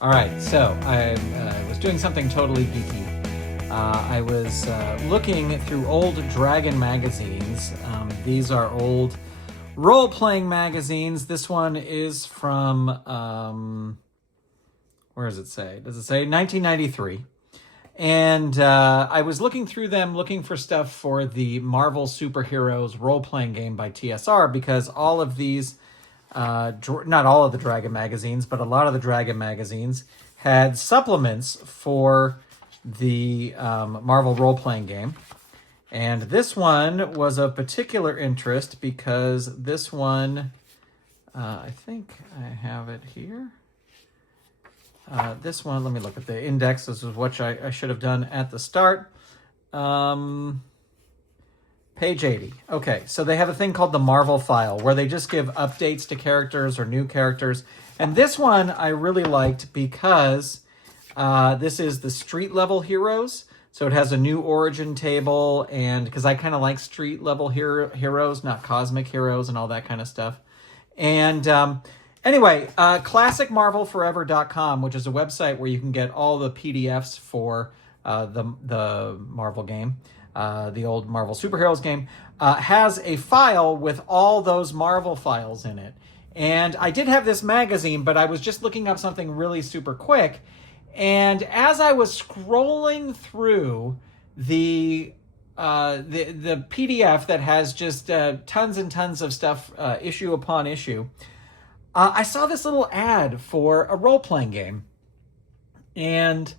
All right, so I was doing something totally geeky. I was looking through old Dragon magazines. These are old role-playing magazines. This one is from, where does it say? Does it say 1993? And I was looking through them, looking for stuff for the Marvel Superheroes role-playing game by TSR, because all of these not all of the Dragon magazines, but a lot of the Dragon magazines had supplements for the Marvel role-playing game. And this one was of particular interest because this one, I think I have it here. This one, let me look at the index. This is what I should have done at the start. Page 80. Okay, so they have a thing called the Marvel File, where they just give updates to characters or new characters. And this one I really liked because this is the street level heroes. So it has a new origin table, and because I kind of like street level heroes, not cosmic heroes and all that kind of stuff. And anyway, classicmarvelforever.com, which is a website where you can get all the PDFs for the Marvel game, the old Marvel Superheroes game, has a file with all those Marvel files in it. And I did have this magazine, but I was just looking up something really super quick. And as I was scrolling through the PDF that has just tons and tons of stuff, issue upon issue, I saw this little ad for a role-playing game. And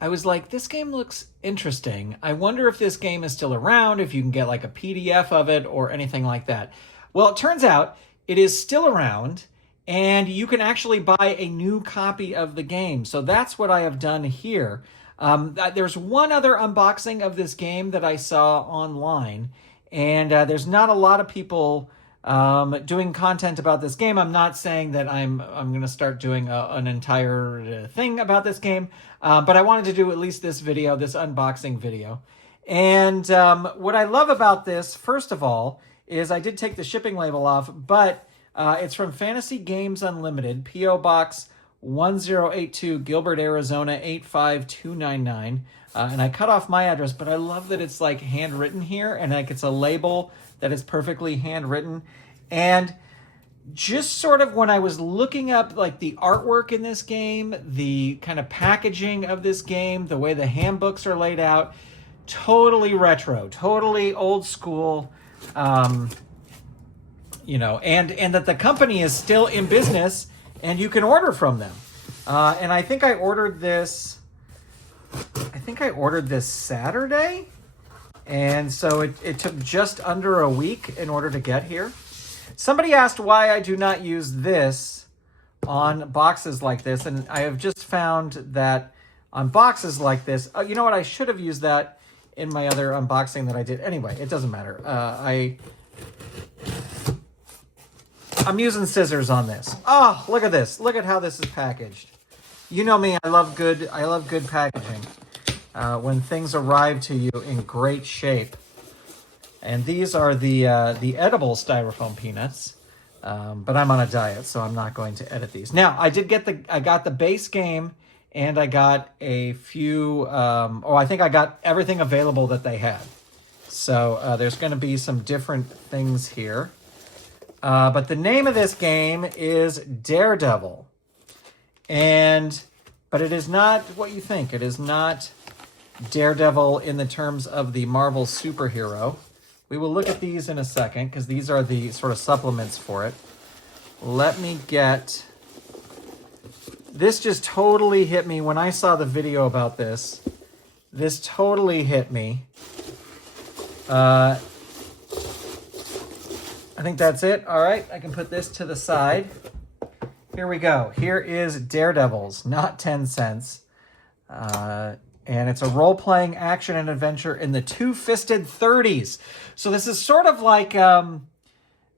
I was like, this game looks interesting. I wonder if this game is still around, if you can get like a PDF of it or anything like that. Well, it turns out it is still around, and you can actually buy a new copy of the game. So that's what I have done here. There's one other unboxing of this game that I saw online, and there's not a lot of people doing content about this game. I'm not saying that I'm going to start doing an entire thing about this game, but I wanted to do at least this video, this unboxing video. And what I love about this, first of all, is I did take the shipping label off, but it's from Fantasy Games Unlimited, P.O. Box 1082, Gilbert, Arizona 85299. And I cut off my address, but I love that it's like handwritten here, and like it's a label that is perfectly handwritten. And just sort of when I was looking up like the artwork in this game, the kind of packaging of this game, the way the handbooks are laid out, totally retro, totally old school, you know, and that the company is still in business and you can order from them. And I think I ordered this Saturday. And so it took just under a week in order to get here. Somebody asked why I do not use this on boxes like this. And I have just found that on boxes like this, you know what? I should have used that in my other unboxing that I did. Anyway, it doesn't matter. I'm using scissors on this. Oh, look at this. Look at how this is packaged. You know me, I love good packaging. When things arrive to you in great shape. And these are the edible styrofoam peanuts. But I'm on a diet, so I'm not going to edit these. Now, I got the base game, and I got a few, I think I got everything available that they had. So there's going to be some different things here. But the name of this game is Daredevil. But it is not what you think. It is not Daredevil in the terms of the Marvel superhero. We will look at these in a second because these are the sort of supplements for it. Let me get... This just totally hit me when I saw the video about this. This totally hit me. I think that's it. All right, I can put this to the side. Here we go. Here is Daredevils, not 10 cents. And it's a role-playing action and adventure in the two-fisted 30s. So this is sort of like,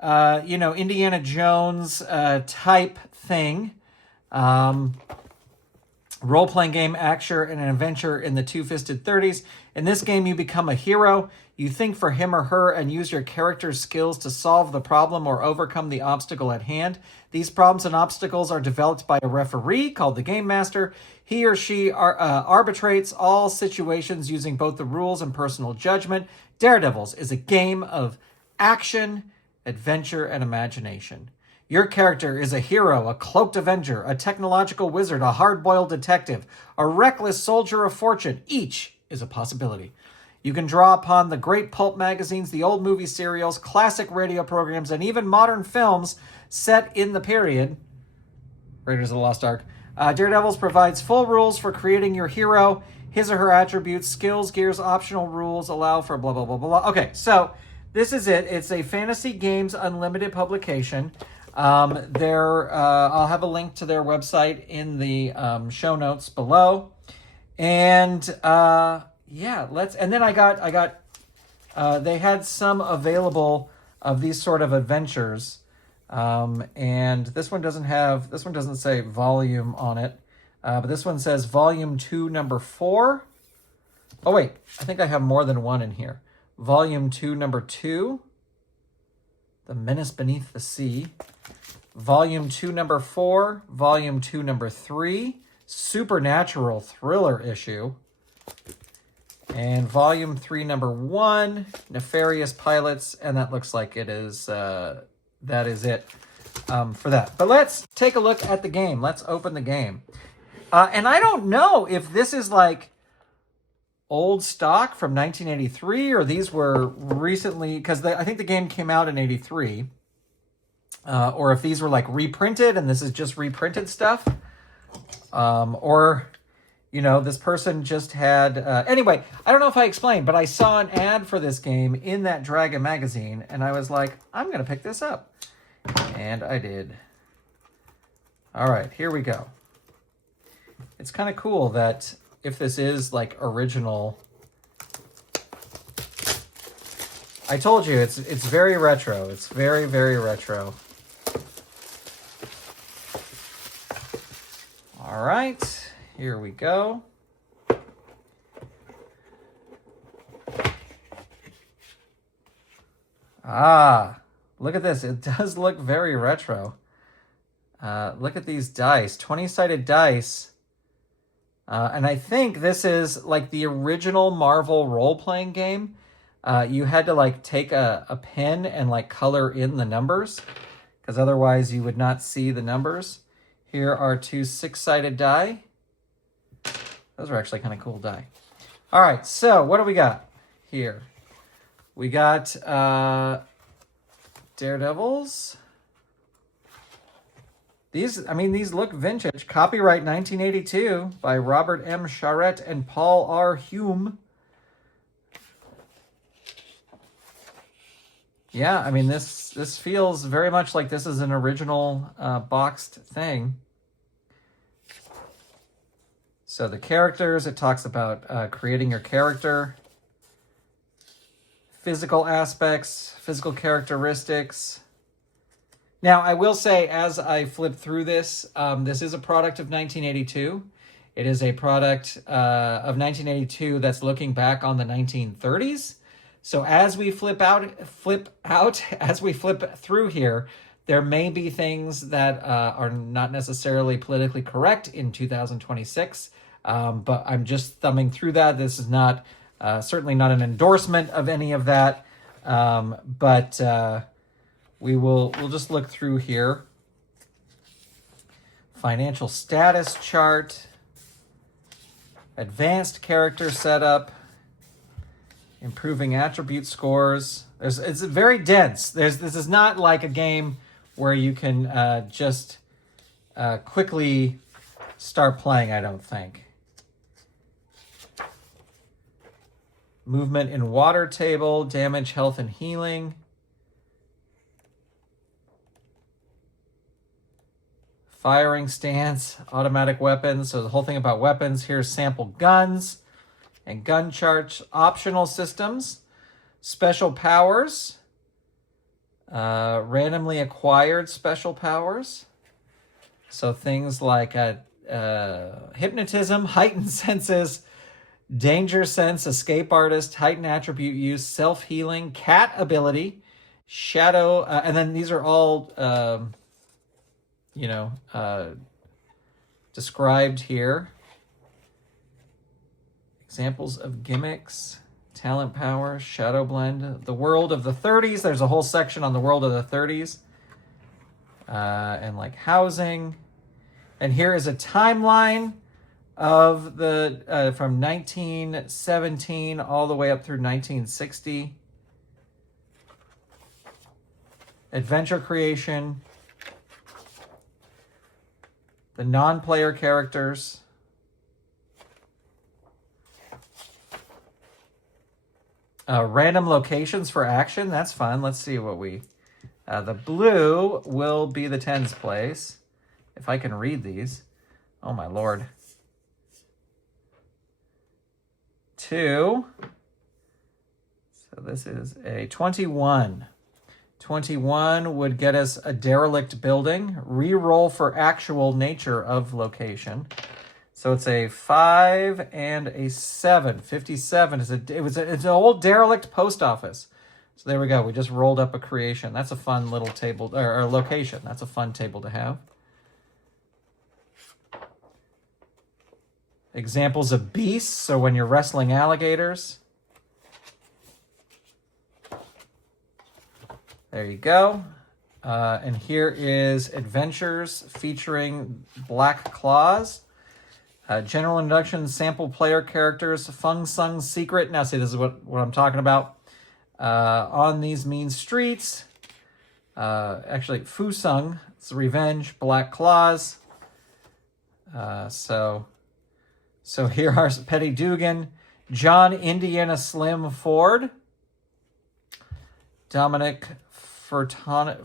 Indiana Jones type thing. role-playing game, action, and an adventure in the two-fisted 30s. In this game, you become a hero. You think for him or her and use your character's skills to solve the problem or overcome the obstacle at hand. These problems and obstacles are developed by a referee called the Game Master. He or she arbitrates all situations using both the rules and personal judgment. Daredevils is a game of action, adventure, and imagination. Your character is a hero, a cloaked avenger, a technological wizard, a hard-boiled detective, a reckless soldier of fortune. Each is a possibility. You can draw upon the great pulp magazines, the old movie serials, classic radio programs, and even modern films set in the period. Raiders of the Lost Ark. Daredevils provides full rules for creating your hero, his or her attributes, skills, gears, optional rules, allow for blah, blah, blah, blah. Okay, so this is it. It's a Fantasy Games Unlimited publication. I'll have a link to their website in the show notes below. And and then I got they had some available of these sort of adventures. And this one doesn't say volume on it. But this one says volume 2, number 4. Oh wait, I think I have more than one in here. Volume 2, number 2. The Menace Beneath the Sea. Volume 2, number 4. Volume 2, number 3. Supernatural thriller issue. And Volume 3, number 1. Nefarious Pilots. And that looks like it is, that is it for that. But let's take a look at the game. Let's open the game. And I don't know if this is like old stock from 1983 or these were recently, because I think the game came out in 83. Or if these were like reprinted and this is just reprinted stuff. Or, you know, this person just had... anyway, I don't know if I explained, but I saw an ad for this game in that Dragon magazine. And I was like, I'm going to pick this up. And I did. All right, here we go. It's kind of cool that if this is like original... I told you, it's very retro. It's very, very retro. All right, here we go. Ah, look at this. It does look very retro. Look at these dice, 20-sided dice. And I think this is like the original Marvel role-playing game. You had to like take a pen and like color in the numbers because otherwise you would not see the numbers. Here are 2 6-sided die. Those are actually kind of cool die. All right, so what do we got here? We got Daredevils. These look vintage. Copyright 1982 by Robert M. Charette and Paul R. Hume. Yeah, I mean, this feels very much like this is an original boxed thing. So the characters, it talks about creating your character. Physical aspects, physical characteristics. Now, I will say, as I flip through this, this is a product of 1982. It is a product of 1982 that's looking back on the 1930s. So as we flip through here, there may be things that are not necessarily politically correct in 2026, but I'm just thumbing through that. This is not certainly not an endorsement of any of that, but we'll just look through here. Financial status chart, advanced character setup. Improving attribute scores. It's very dense. This is not like a game where you can just quickly start playing, I don't think. Movement in water table, damage, health, and healing. Firing stance, automatic weapons. So the whole thing about weapons. Here's sample guns. And gun charts, optional systems, special powers, randomly acquired special powers. So things like hypnotism, heightened senses, danger sense, escape artist, heightened attribute use, self-healing, cat ability, shadow, and then these are all, described here. Examples of gimmicks, talent power, shadow blend, the world of the 30s. There's a whole section on the world of the 30s. And like housing. And here is a timeline of the from 1917 all the way up through 1960. Adventure creation. The non-player characters. Random locations for action. That's fun. Let's see what we... the blue will be the tens place. If I can read these. Oh, my Lord. 2. So this is a 21. 21 would get us a derelict building. Reroll for actual nature of location. So it's a 5 and a 7. 57 is it's an old derelict post office. So there we go. We just rolled up a creation. That's a fun little table, or location. That's a fun table to have. Examples of beasts. So when you're wrestling alligators. There you go. And here is adventures featuring black claws. General introduction, sample player characters, Feng Sung's secret. Now, see, this is what I'm talking about. On these mean streets. Actually, Fu Sung's revenge, black claws. So here are Petty Dugan, John Indiana Slim Ford, Dominic Fortunato,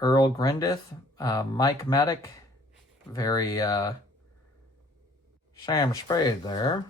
Earl Grendith, Mike Maddock, very Sam Spade there.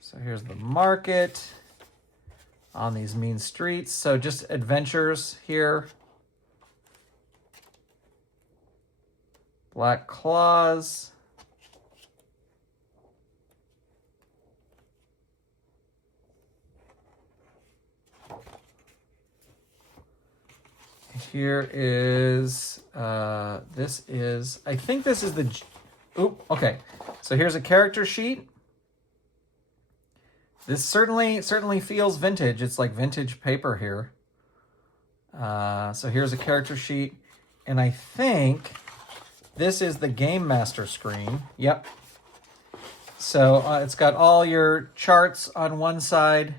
So here's the market on these mean streets. So just adventures here. Black claws. Here is, this is, I think this is the, okay. So here's a character sheet. This certainly feels vintage. It's like vintage paper here. So here's a character sheet. And I think this is the Game Master screen. Yep. So it's got all your charts on one side.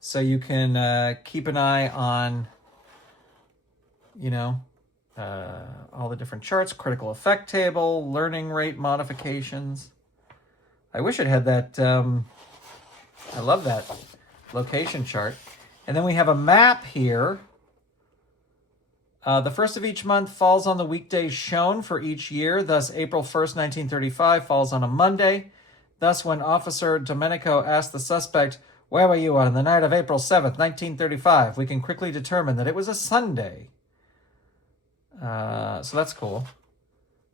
So you can keep an eye on, all the different charts, critical effect table, learning rate modifications. I wish it had that, I love that location chart. And then we have a map here. The first of each month falls on the weekdays shown for each year. Thus, April 1st, 1935 falls on a Monday. Thus, when Officer Domenico asked the suspect, "Where were you on the night of April 7th, 1935?" we can quickly determine that it was a Sunday. So that's cool.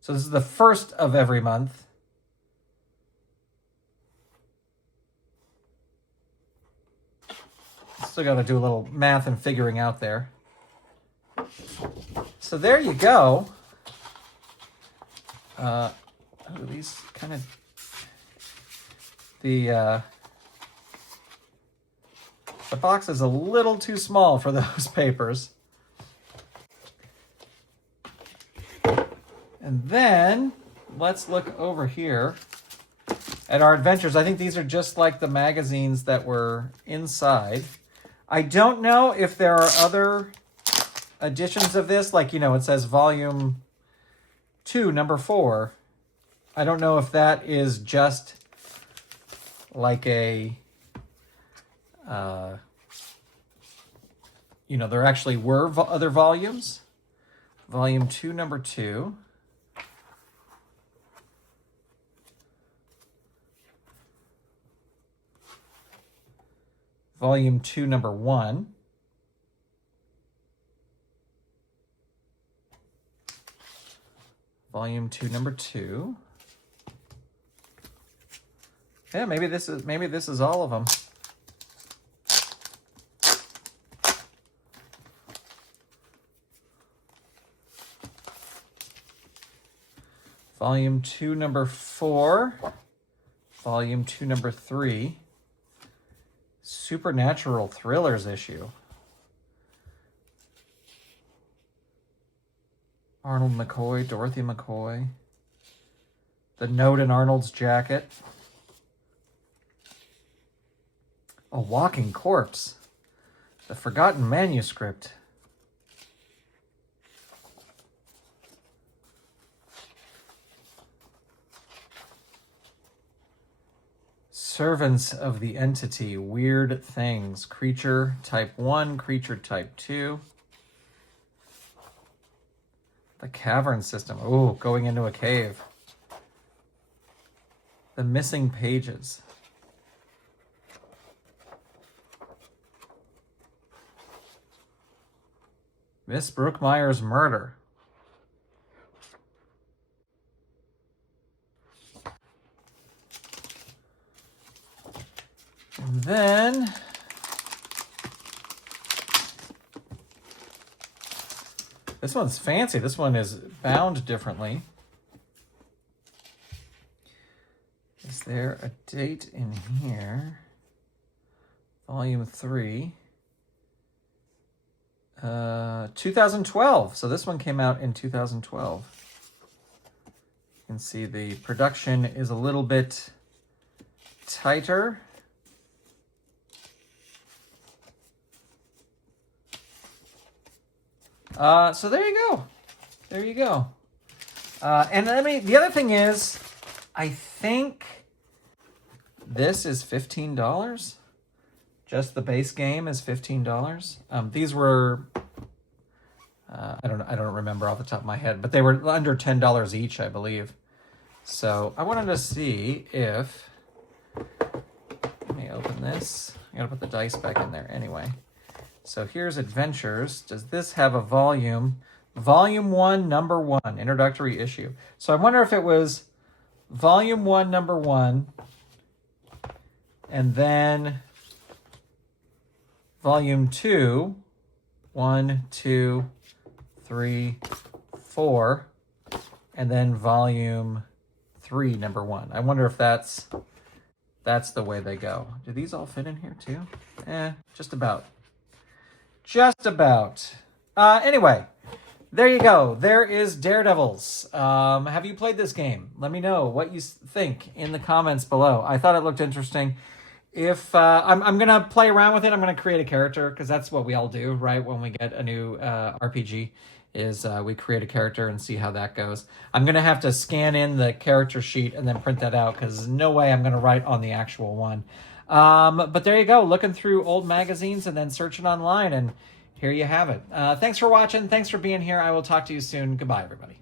So this is the first of every month. Still got to do a little math and figuring out there. So there you go. These kind of the box is a little too small for those papers. And then let's look over here at our adventures. I think these are just like the magazines that were inside. I don't know if there are other editions of this, like, it says volume 2, number 4. I don't know if that is just like a, there actually were other volumes. Volume 2, number 2. Volume 2, number 1. Volume 2, number 2. Yeah, maybe this is all of them. Volume 2, number 4. Volume 2, number 3. Supernatural Thrillers issue. Arnold McCoy, Dorothy McCoy. The note in Arnold's jacket. A Walking Corpse. The Forgotten Manuscript. Servants of the Entity, Weird Things. Creature Type 1, Creature Type 2. The Cavern System. Oh, going into a cave. The Missing Pages. Miss Brookmeyer's Murder. And then this one's fancy. This one is bound differently. Is there a date in here? Volume 3. 2012. So this one came out in 2012. You can see the production is a little bit tighter. So there you go. There you go. And the other thing is, I think this is $15. Just the base game is $15. These were, I don't remember off the top of my head, but they were under $10 each, I believe. So I wanted to see if, let me open this. I gotta put the dice back in there anyway. So here's Adventures. Does this have a volume? Volume 1, number 1, introductory issue. So I wonder if it was Volume 1, number 1, and then Volume 2, 1, 2, 3, 4, and then Volume 3, number 1. I wonder if that's the way they go. Do these all fit in here too? Just about. Just about. Anyway, there you go. There is Daredevils. Have you played this game? Let me know what you think in the comments below. I thought it looked interesting. If I'm going to play around with it, I'm going to create a character, because that's what we all do, right? When we get a new RPG, is we create a character and see how that goes. I'm going to have to scan in the character sheet and then print that out, because there's no way I'm going to write on the actual one. But there you go, looking through old magazines and then searching online, and here you have it. Thanks for watching. Thanks for being here. I will talk to you soon. Goodbye, everybody.